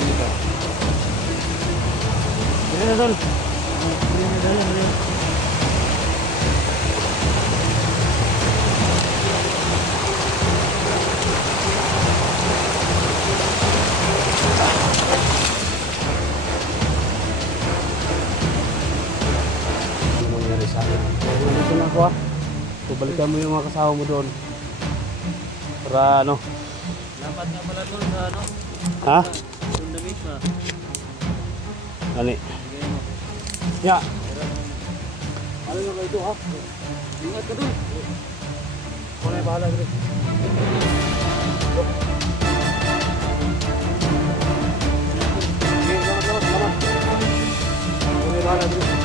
dito. Dito na tol. Ano nangyari sa akin? Dito na ako ah. So, balikan mo yung mga kasama mo doon. Para ano? Dapat nga pala doon sa ano? Ha? Sundamit na. Ani? Sige mo. Ya. Ano na kayo ito ha? Ingat ka doon. Ako na yung bahala dito. Sige, salamat. Ako na yung bahala dito.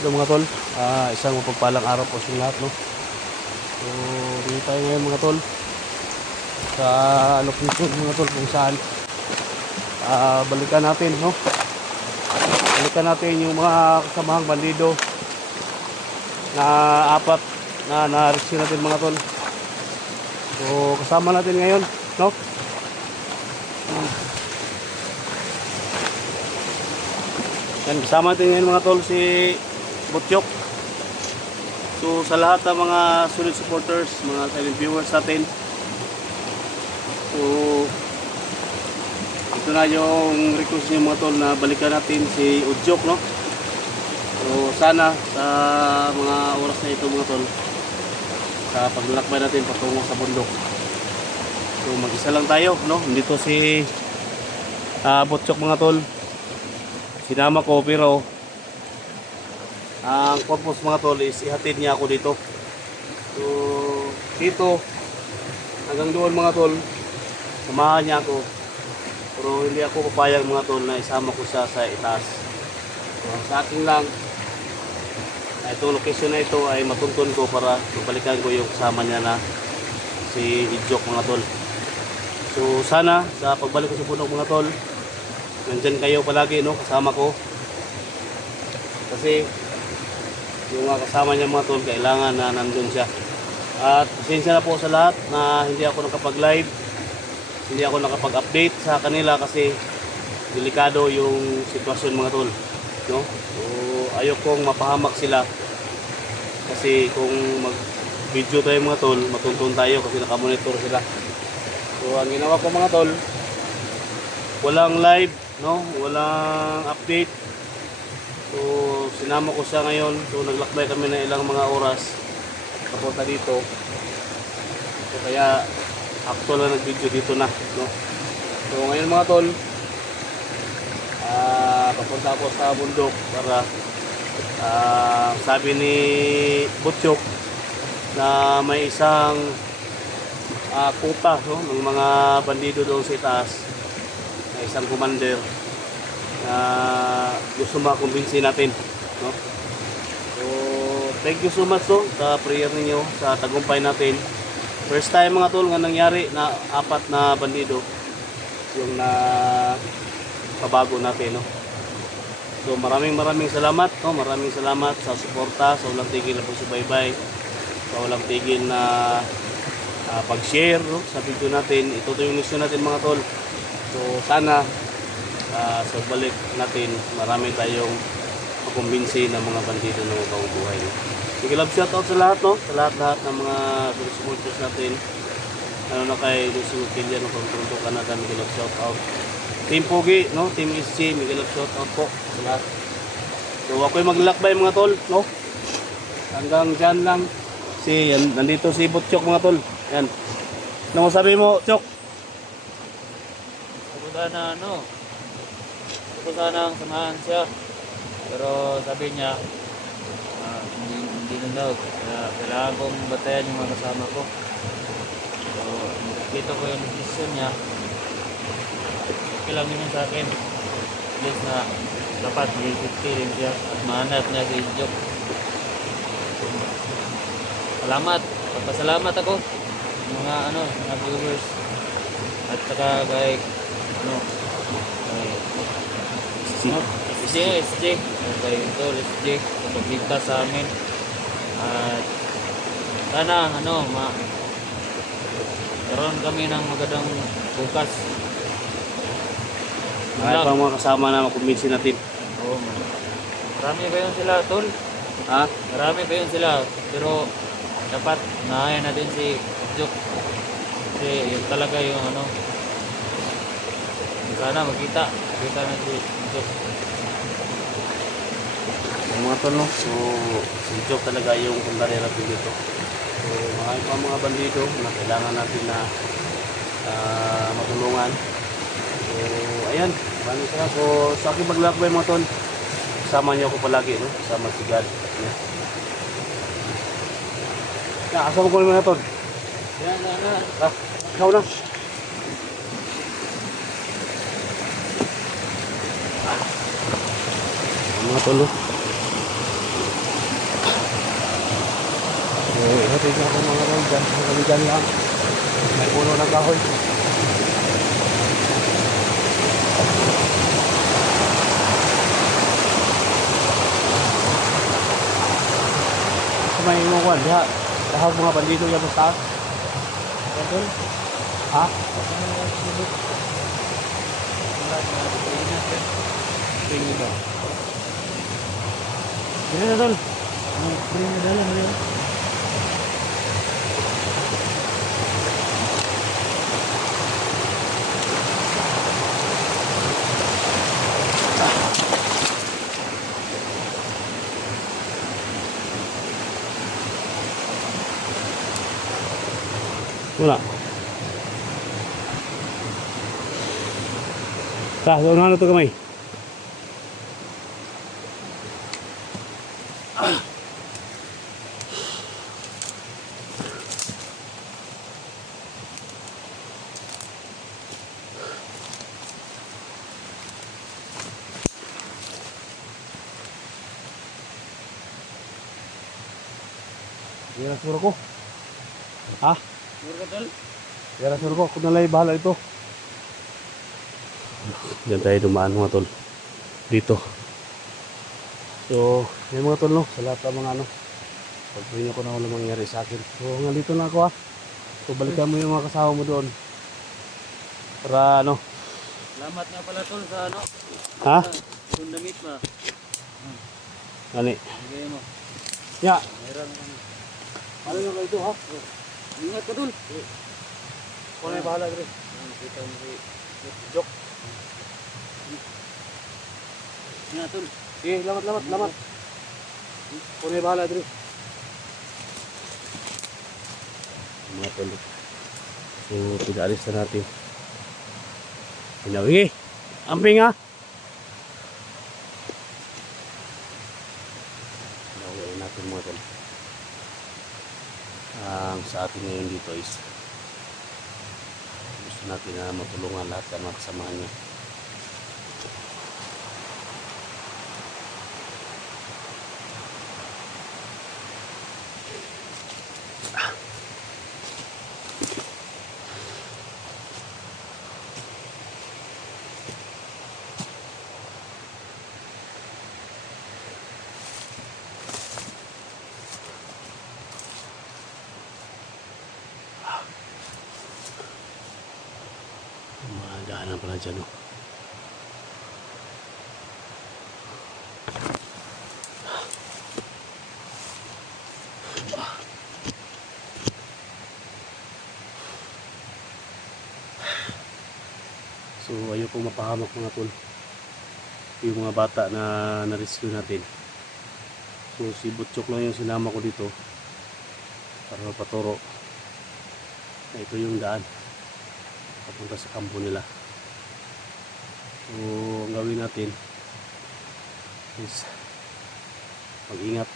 Hello mga tol, isang mapagpalang araw po sa lahat, no? So, dito tayo ngayon mga tol sa location mga tol kung saan balikan natin, no? Balikan natin yung mga kasamahang bandido na apat na na-rescue natin mga tol. So, kasama natin ngayon, no? Yan, kasama natin ngayon mga tol si Butchok. So sa lahat ng mga solid supporters, mga silent viewers natin, so ito na yung request niyo mga tol na balikan natin si Butchok, no? So sana sa mga oras na ito mga tol, sa paglalakbay natin patungo sa bundok, so mag-isa lang tayo, no? Dito si Butchok mga tol, sinama ko, pero ang purpose mga tol is ihatid niya ako dito. So dito hanggang doon mga tol, samahan niya ako, pero hindi ako papayag mga tol na isama ko siya sa itaas. So sa akin lang na itong location na ito ay matuntun ko para balikan ko yung kasama niya na si Idjok mga tol. So sana sa pagbalik ko sa bundok mga tol, nandyan kayo palagi, no, kasama ko, kasi yung mga kasama niya mga tol, kailangan na nandun siya. At pasensya na po sa lahat na hindi ako nakapag-live, hindi ako nakapag-update sa kanila kasi delikado yung sitwasyon mga tol, no? So ayokong mapahamak sila, kasi kung mag-video tayo mga tol, matuntun tayo kasi nakamonitor sila. So ang ginawa ko mga tol, walang live, no? Walang update. So sinama ko siya ngayon. So naglakbay kami na ilang mga oras papunta dito. So kaya actual na nag-video dito na, no? So ngayon mga tol, papunta ako sa bundok para sabi ni Butchok na may isang kuta, no, ng mga bandido doon sa itaas, na isang commander na gusto makumbinsi natin, no? So thank you so much, no, sa prayer ninyo sa tagumpay natin. First time mga tol nga nangyari na apat na bandido yung na pabago natin, no? So maraming salamat, no? Maraming salamat sa suporta, sa walang tigil na pagsubaybay, sa walang tigil na pag-share, no, sa video natin. Ito yung mission natin mga tol. So sana sa balik natin, marami tayong makumbinsi ng mga bandido ng mga buhay. Sige, love shout out sa lahat, no? Sa lahat ng mga supporters natin. Ano na kay Lucio Kilya, no? Pagpunto Canada, may love shout out. Team Pogi, no? Team SC, may love shout out po sa lahat. So ako'y maglakbay mga tol, no? Hanggang dyan lang. Nandito si Butchok mga tol. Yan. Ano mo sabi mo, Chok? Gusto ko sana gusto ko sana samahan siya. Pero sabi niya, hindi na daw. Kaya kailangan kong batayan yung mga kasama ko. So, nakikita ko yung decision niya. Okay lang yun sa akin. At least na dapat guilty rin siya. At mahanap niya si Jok. Salamat. Papasalamat ako. Mga mga viewers. At saka kay SJ. Kay Tol SJ. Kapagligtas sa amin. At sana karoon kami ng magandang bukas. Ay pang mga kasama na makumbinsin natin. Oo, marami pa yun sila, Tol. Ha? Marami pa yun sila. Pero dapat nahayan natin si Jok. Kasi yun talaga yung sana makita na si Jok. Yung mga tol, no? So, si Jok talaga yung kundari natin dito. So, marami pa mga bandido na kailangan natin na matulungan. So, ayan. Maraming salamat. So, sa aking maglakbay mga tol, kasama niyo ako palagi, no? Kasama si God. Yeah. Kasama ko naman mga tol. Yan. Ikaw na. Mga tol, no? Hatid na ako mga tol dyan. Kami dyan lang. May puno ng kahoy. May imukuan diha. Lahag mga bandido yan sa taas. Tol. Ha? Tingin ba? Dili na, Tol. Dili na dali. Wala. Doon na ito kamay. Kira suruh ko. Ha? Mura, Tol. Kira suruh ko. Ako nalay bahala ito. Diyan tayo dumaan mga tol. Dito. So, yan mga tol, no? Sa lahat ng mga pagpinyo ko na walang mangyari sa akin. So, nga dito na ako ha. So, balikan mo yung mga kasama mo doon. Para Salamat nga pala, Tol, sa Ha? Sundamit ba? Gani. Bigay mo. Ya. Meron kami. Ano yung kayo ito ha? Ingat ka, Tol. Ako na yung bahala dito. Kita mo si Jok. Ingat, Tol. Eh, lamat. Ako na yung bahala dito. Mga tol. So, pinaalis na natin. Pinawigi. Amping ha. Pinawigi natin mga tol. Ang sa atin ngayon dito is gusto natin na matulungan lahat ng mga kasamahan niya. Daanan pala dyan, no? So, ayoko mapahamak mga tol. Yung mga bata na na-rescue natin. So, si Butchok lang yung sinama ko dito. para mapaturo na ito yung daan papunta sa kampo nila. So ang gawin natin is mag-ingat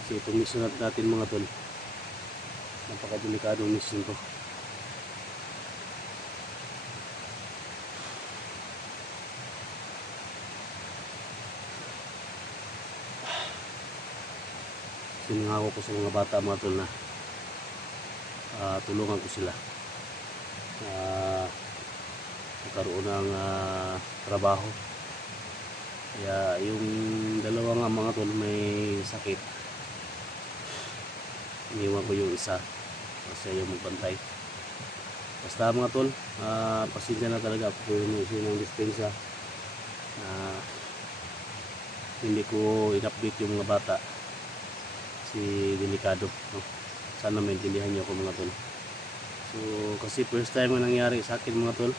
kasi itong mission natin mga tol, napakadelikadong mission to. Sinangako ko sa mga bata mga tol na tulungan ko sila magkaroon ng trabaho. Kaya yung dalawa nga mga tol may sakit, iniwan ko yung isa kasi yung magbantay. Basta mga tol, pasensya na talaga ako yung issue ng dispensa. Hindi ko in-update yung mga bata si delikado, no? Sana maintindihan niyo ako mga tol. So kasi first time na nangyari sa akin mga tol,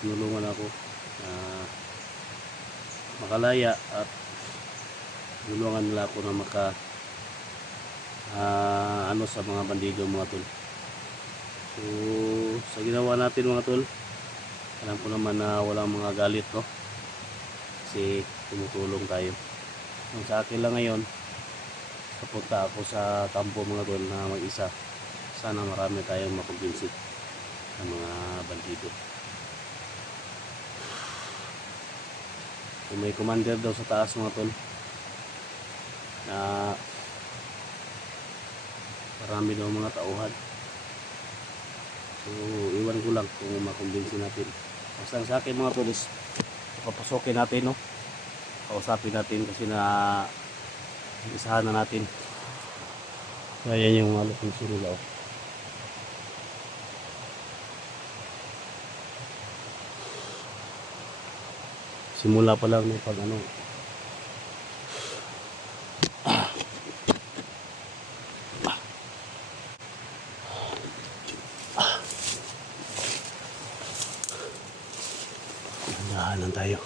tinulungan ako makalaya at tinulungan nila ako na ano sa mga bandido mga tol. So sa ginawa natin mga tol, alam ko naman na walang mga galit, no? Kasi tumutulong tayo. Ang sa akin lang ngayon, papunta ako sa kampo mga tol na mag-isa. Sana marami tayong makumbinsi ng mga bandido. So, may commander daw sa taas mga tol na marami daw mga tauhan. So iwan ko lang kung makumbinsi natin. Basta sa akin mga tol is papasokin natin, no? Kausapin natin kasi na isahan na natin. Kaya yung mga location nila, oh. Simula pa lang ng pag ano. Dahanan tayo.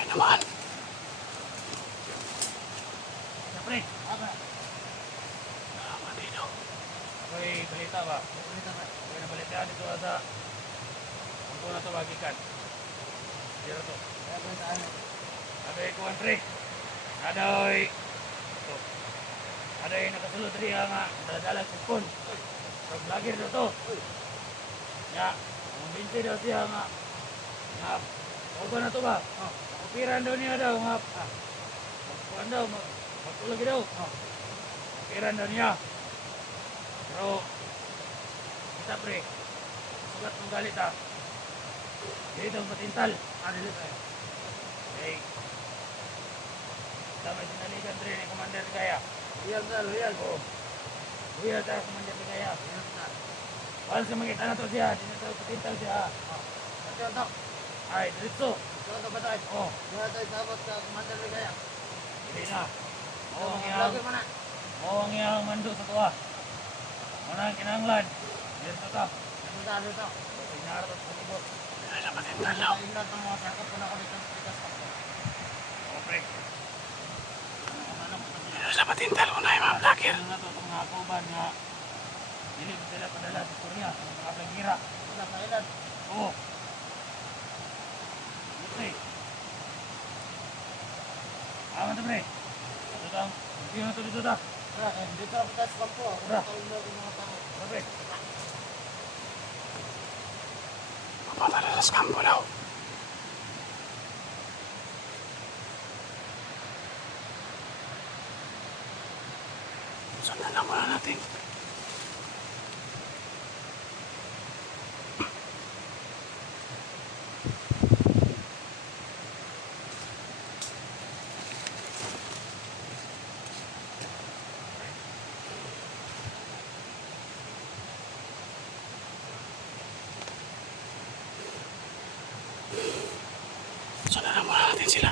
May naman. Siyempre, Bandido. ako'y balita ba? Ako'y nabalitaan dito sa kampo na ito bagikan. Dito to. Sabi ko, Andre, adoy ito. Adoy nakasulod rin nga daladalag sa phone. So, vlogger daw to. Ya, ang binti daw siya nga oba na to ba? Upiran daw niya daw nga magpuan daw, magtulagi daw. Upiran daw niya. Pero kita pre, sugat mong galit ha. Dito matintal. Dito tayo. Okay. Kita may sinaligan pre ni Commander Ligaya. Loyal. Oo. Loyal tayo Commander Ligaya. Paano sa makita na to siya? Dito tayo patintal siya. Ito. Ay, diretso. Ito ba tayo? Oo. Wala tayo sabot sa Commander Ligaya. Hindi na. Oo ang iyang mando sa tuwa. Muna ang kinanglan. Dito to. Dito. Pinarap at palibot. Ay, naman yung dalaw. Oo, pre. Sa patintal mo na yung mga vlogger. Ano nga to, itong mga kauban nga hindi ko sila padala sa Korea, mga plagira. Wala sa ilan? Oo. Pre. Aman to, pre. Ito tang, hindi na to dito ta. Dito ako tayo sa kampo. Tara. Pre. Papadala sa kampo daw. Sundan lang muna natin. Sundan lang muna natin sila.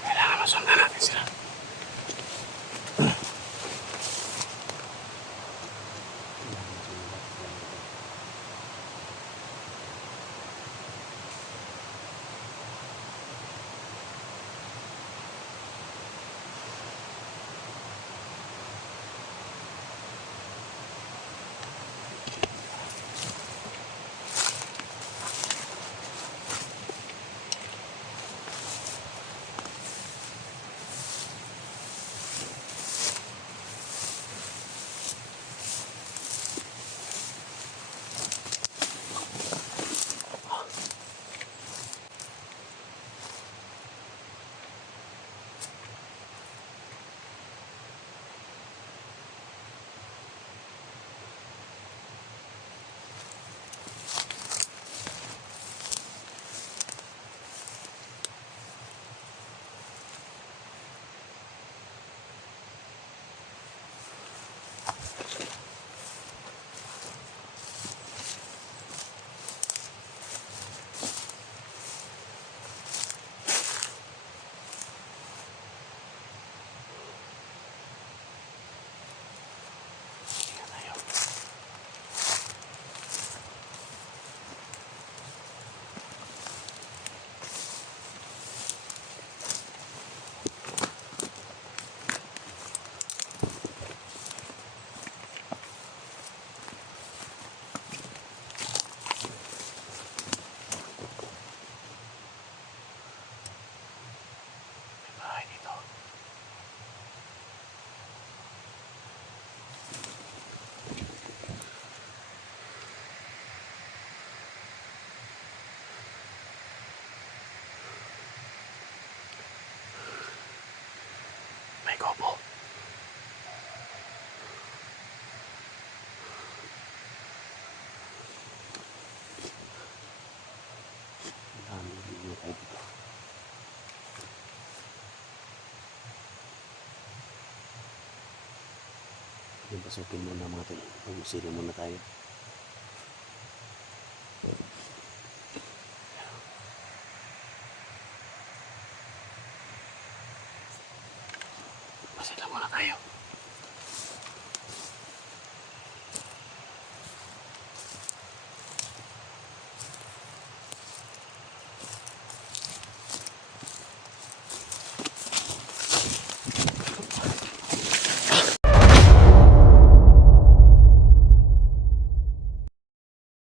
Kailangan masundan natin sila. Bahay dito. May gopo. Yung pasukin muna mga tol. Pag-usili muna tayo. Pasila muna tayo.